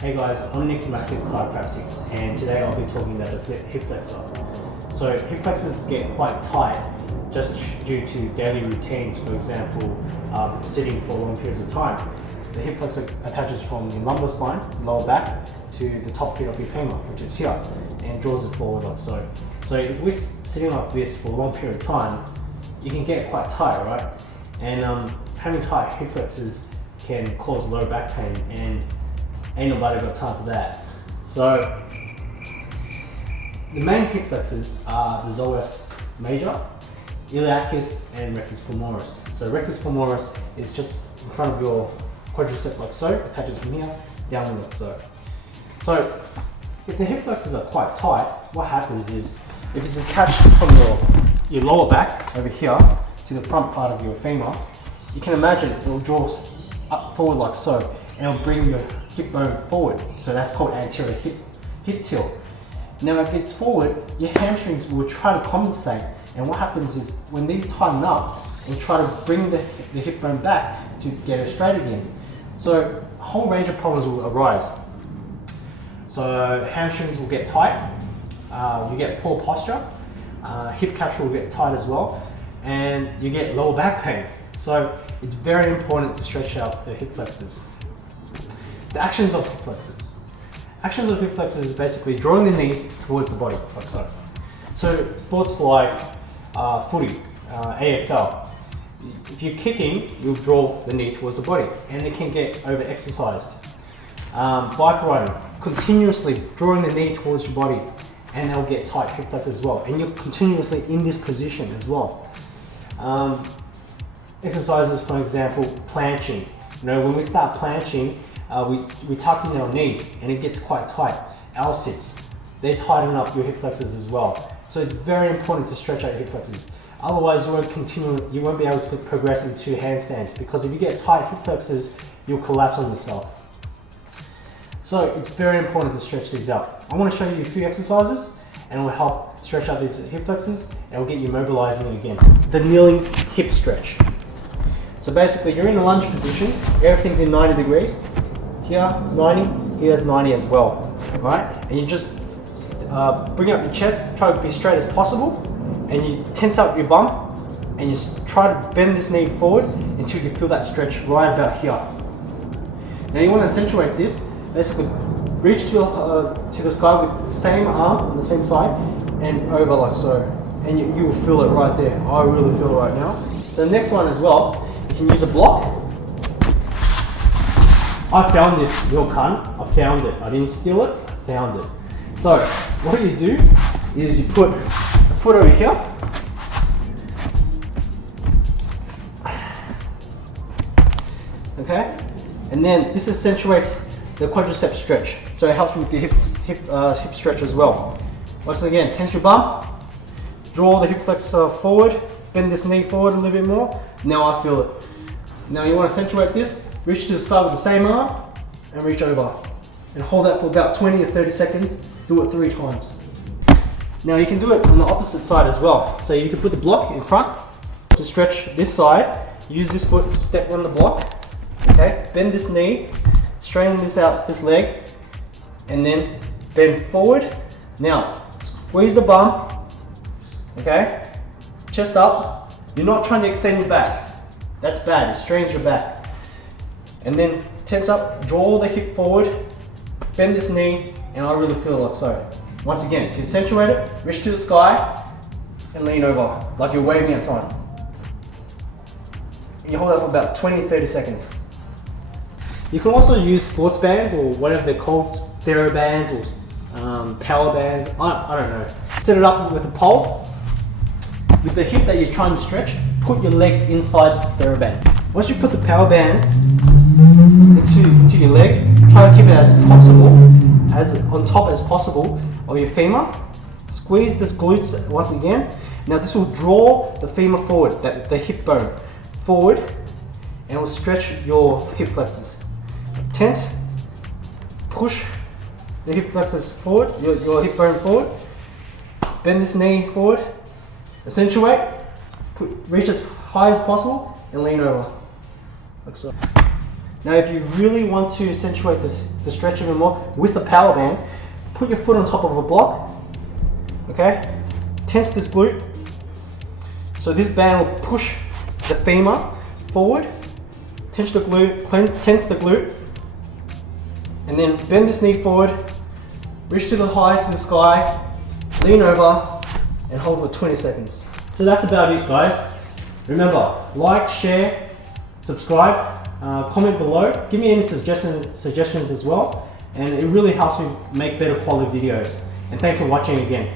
Hey guys, I'm Nick from Active Chiropractic, and today I'll be talking about the hip flexor. So hip flexors get quite tight just due to daily routines, for example, sitting for long periods of time. The hip flexor attaches from your lumbar spine, lower back, to the top bit of your femur, which is here, and draws it forward like so. So if we're sitting like this for a long period of time, you can get quite tight, right? And having tight hip flexors can cause low back pain, and ain't nobody got time for that. So the main hip flexors are the psoas major, iliacus, and rectus femoris. So rectus femoris is just in front of your quadricep like so, attaches from here down like so. So if the hip flexors are quite tight, what happens is if it's attached from your lower back over here to the front part of your femur, you can imagine it will draw up forward like so, and it'll bring your hip bone forward. So that's called anterior hip tilt. Now if it's forward, your hamstrings will try to compensate, and what happens is when these tighten up and try to bring the hip bone back to get it straight again. So a whole range of problems will arise. So hamstrings will get tight, you get poor posture, hip capsule will get tight as well, and you get lower back pain. So it's very important to stretch out the hip flexors. The actions of hip flexors. Actions of hip flexors is basically drawing the knee towards the body, like so. So sports like footy, AFL, if you're kicking, you'll draw the knee towards the body, and it can get over-exercised. Bike riding, continuously drawing the knee towards your body, and they'll get tight hip flexors as well, and you're continuously in this position as well. Exercises, for example, planching. You know, when we start planching, we tuck in our knees and it gets quite tight. L-sits, they tighten up your hip flexors as well. So it's very important to stretch out your hip flexors. Otherwise, you won't be able to progress into handstands, because if you get tight hip flexors, you'll collapse on yourself. So it's very important to stretch these out. I want to show you a few exercises, and it will help stretch out these hip flexors, and will get you mobilizing it again. The kneeling hip stretch. So basically, you're in a lunge position, everything's in 90 degrees. Here is 90, here's 90 as well, right? And you just bring up your chest, try to be straight as possible, and you tense up your bum, and you try to bend this knee forward until you feel that stretch right about here. Now you want to accentuate this, basically reach to the sky with the same arm on the same side, and over like so. And you will feel it right there. I really feel it right now. So the next one as well, you can use a block. I found this real cunt. I found it. I didn't steal it, I found it. So what you do is you put a foot over here, okay? And then this accentuates the quadricep stretch. So it helps with the hip stretch as well. Once again, tense your bum, draw the hip flexor forward, bend this knee forward a little bit more. Now I feel it. Now you want to accentuate this. Reach to the sky with the same arm and reach over. And hold that for about 20 or 30 seconds. Do it 3 times. Now you can do it on the opposite side as well. So you can put the block in front to stretch this side. Use this foot to step on the block. Okay, bend this knee, straighten this out, this leg, and then bend forward. Now squeeze the bum. Okay, chest up. You're not trying to extend your back. That's bad, it strains your back. And then tense up, draw the hip forward, bend this knee, and I really feel it like so. Once again, to accentuate it, reach to the sky and lean over, like you're waving outside. And you hold that for about 20-30 seconds. You can also use sports bands, or whatever they're called, TheraBands or power bands, I don't know. Set it up with a pole. With the hip that you're trying to stretch, put your leg inside the TheraBand. Once you put the power band into your leg, try to keep it as on top as possible of your femur. Squeeze the glutes once again. Now this will draw the femur forward, the hip bone forward, and it will stretch your hip flexors. Tense, push the hip flexors forward, your hip bone forward, bend this knee forward, accentuate, reach as high as possible, and lean over, like so. Now if you really want to accentuate the stretch even more with the power band, put your foot on top of a block, okay? Tense this glute. So this band will push the femur forward, tense the glute, and then bend this knee forward, reach to the high, to the sky, lean over, and hold for 20 seconds. So that's about it, guys. Remember, like, share, subscribe, comment below. Give me any suggestions as well, and it really helps me make better quality videos. And thanks for watching again.